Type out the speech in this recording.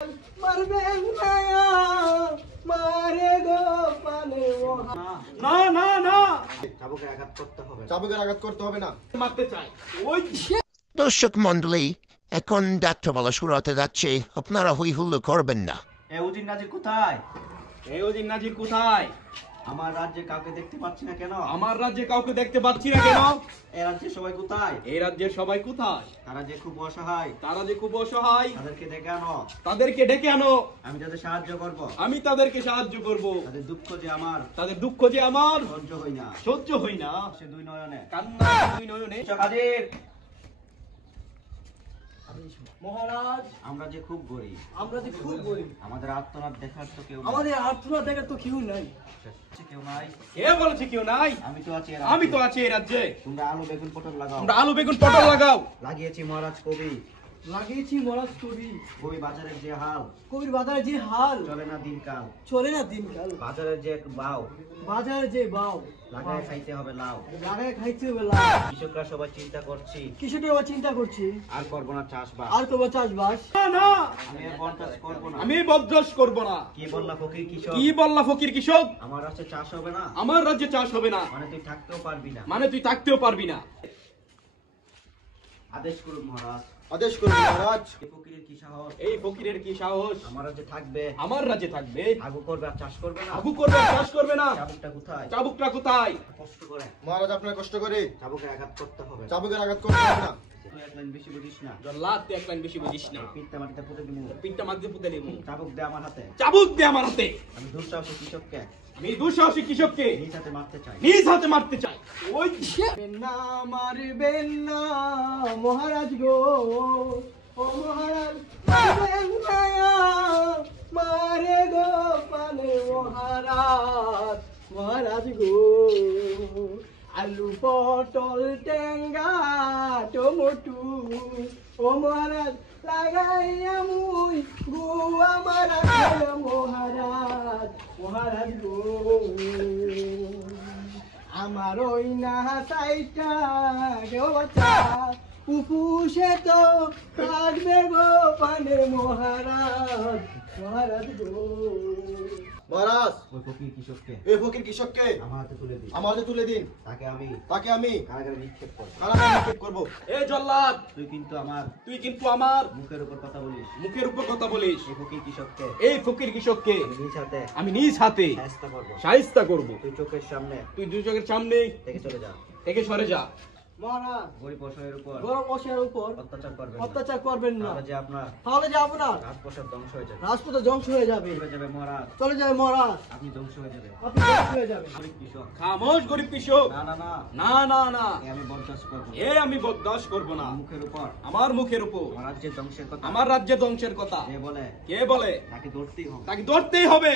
মারবেন না মারে গো পানে না না না চাবুকের আঘাত করতে হবে চাবুকের আঘাত করতে হবে না মারতে চাই ওই দর্শক মন্ডলী, এখন যাত্রাপালা শুরু হতে যাচ্ছে, আপনারা হই হুল্লো করবেন না। উজির নাজির কোথায়? এই ওদিন নাজির কোথায়? আমার রাজ্যে কাউকে দেখতে পাচ্ছি না কেন? আমার রাজ্যে কাউকে দেখতে পাচ্ছি না কেন? এই রাজ্যে সবাই কোথায়? এই রাজ্যের সবাই কোথায়? তারা যে খুব অসহায়, তারা যে খুব অসহায়, তাদেরকে ডেকে আনো। তাদেরকে ডেকে আনো। আমি তাদের সাহায্য করব। আমি তাদেরকে সাহায্য করব। তাদের দুঃখ যে আমার, তাদের দুঃখ যে আমার সহ্য হই না। সহ্য হই না। সে দুই নয়নে কান্না দুই নয়নে। হাজির। মহারাজ, আমরা যে খুব গরিব, আমরা যে খুব গরিব, আমাদের আত্মনাদ দেখার তো কেউ আমাদের আর্থনা দেখার তো কেউ নাই। কেউ নাই। কে বলেছে কেউ নাই? আমি তো আছি। আমি তো আছি এই রাজ্যে। তোমরা আলু বেগুন পটল লাগাও। তোমরা আলু বেগুন পটল লাগাও। লাগিয়েছি মহারাজ কবি। লাগিয়েছি মহারাজ কবি। কবি বাজারের যে হাল, কবির বাজারে যে হাল, চলে না দিনকাল। চলে না দিনকাল। বাজারের যে বাও, বাজারে যে বাও, লাগায় খাইতে হবে লাউ। লাগায় খাইতে হবে লাউ। কৃষকরা সবাই চিন্তা করছি, কৃষকের আবার চিন্তা করছি, আর করবো না চাষবাস। আর করবো চাষবাস। না না, আমি আর বনচাষ করবো না। আমি বদমাশ করব না। কি বললা ফকির কৃষক? কি বললা ফকির কৃষক? আমার রাষ্ট্রে চাষ হবে না, আমার রাজ্যে চাষ হবে না, মানে তুই থাকতেও পারবি না। মানে তুই থাকতেও পারবি না। আদেশ করুন মহারাজ। আদেশ করুন মহারাজ। এই ফকিরের কি সাহস? এই ফকিরের কি সাহস? আমার রাজ্যে থাকবে, আমার রাজ্যে থাকবে, আগু করবে আর চাষ করবে না। আবু করবে আর চাষ করবে না। চাবুকটা কোথায়? চাবুকটা কোথায়? কষ্ট করে মহারাজ আপনার কষ্ট করে চাবুকের আঘাত করতে হবে। চাবুকের আঘাত করতে হবে না। তুই এক লাইন বেশি বুঝিস না। জল্লাদ, তুই এক লাইন বেশি বুঝিস না। পিঠটা মাটিতে পুঁতে দিব। পিঠটা মাঝে পুঁতে দেবো। চাবুক দে আমার হাতে। চাবুক দে আমার হাতে। আমি দুঃসাহসী কৃষককে আমি দুঃসাহসী কৃষককে নিজ হাতে মারতে চাই। নিজ হাতে মারতে চাই। ওই না মারবেন না মহারাজ গো, ও মহারাজ মারবেন না মারে গো পানে মহারাজ, মহারাজ গো। আলু পটল টেঙ্গা টমেটো ও মহারাজ লাগাইয়া মুই গো আমার মহারাজ, মহারাজ গো। আমার ওই না সাইটা গো বাচ্চা উপুসে তো থাকবে গো পানে মহারাজ, মহারাজ গো। মহারাজ, ওই ফকির কৃষককে এই ফকির কৃষককে আমার হাতে তুলে দিই। আমার হাতে তুলে দিন। তাকে আমি কারাগারে নিক্ষেপ করব। নিক্ষেপ করবো। এ জল্লাদ, তুই কিন্তু আমার মুখের উপর কথা বলিস। মুখের উপর কথা বলিস। এই ফকির কৃষককে এই ফকির কৃষককে আমি নিজ হাতে আমি নিজ হাতে শায়েস্তা করব। শায়েস্তা করব। তুই চোখের সামনে তুই দুই চোখের সামনে থেকে চলে যা। থেকে সরে যা। মহারাজ, গরিব অসহায়ের উপর গরম মশার উপর অত্যাচার করবেন অত্যাচার করবেন না, তাহলে যে আপনার তাহলে যে আপনার রাজপ্রাসাদ ধ্বংস হয়ে যাবে। রাজপথে ধ্বংস হয়ে যাবে, চলে যাবে মহারাজ, চলে যাবে মহারাজ, আপনি ধ্বংস হয়ে যাবে। আপনি ধ্বংস হয়ে যাবেন। গরিব কৃষক, খামোশ গরিব কৃষক। না না না, না না না, আমি বরদাস্ত করব না। এ আমি বরদাস্ত করব না। মুখের উপর আমার মুখের উপর আমার রাজ্যের ধ্বংসের কথা আমার রাজ্যে ধ্বংসের কথা যে বলে কে বলে তাকে ধরতেই হবে। তাকে ধরতেই হবে।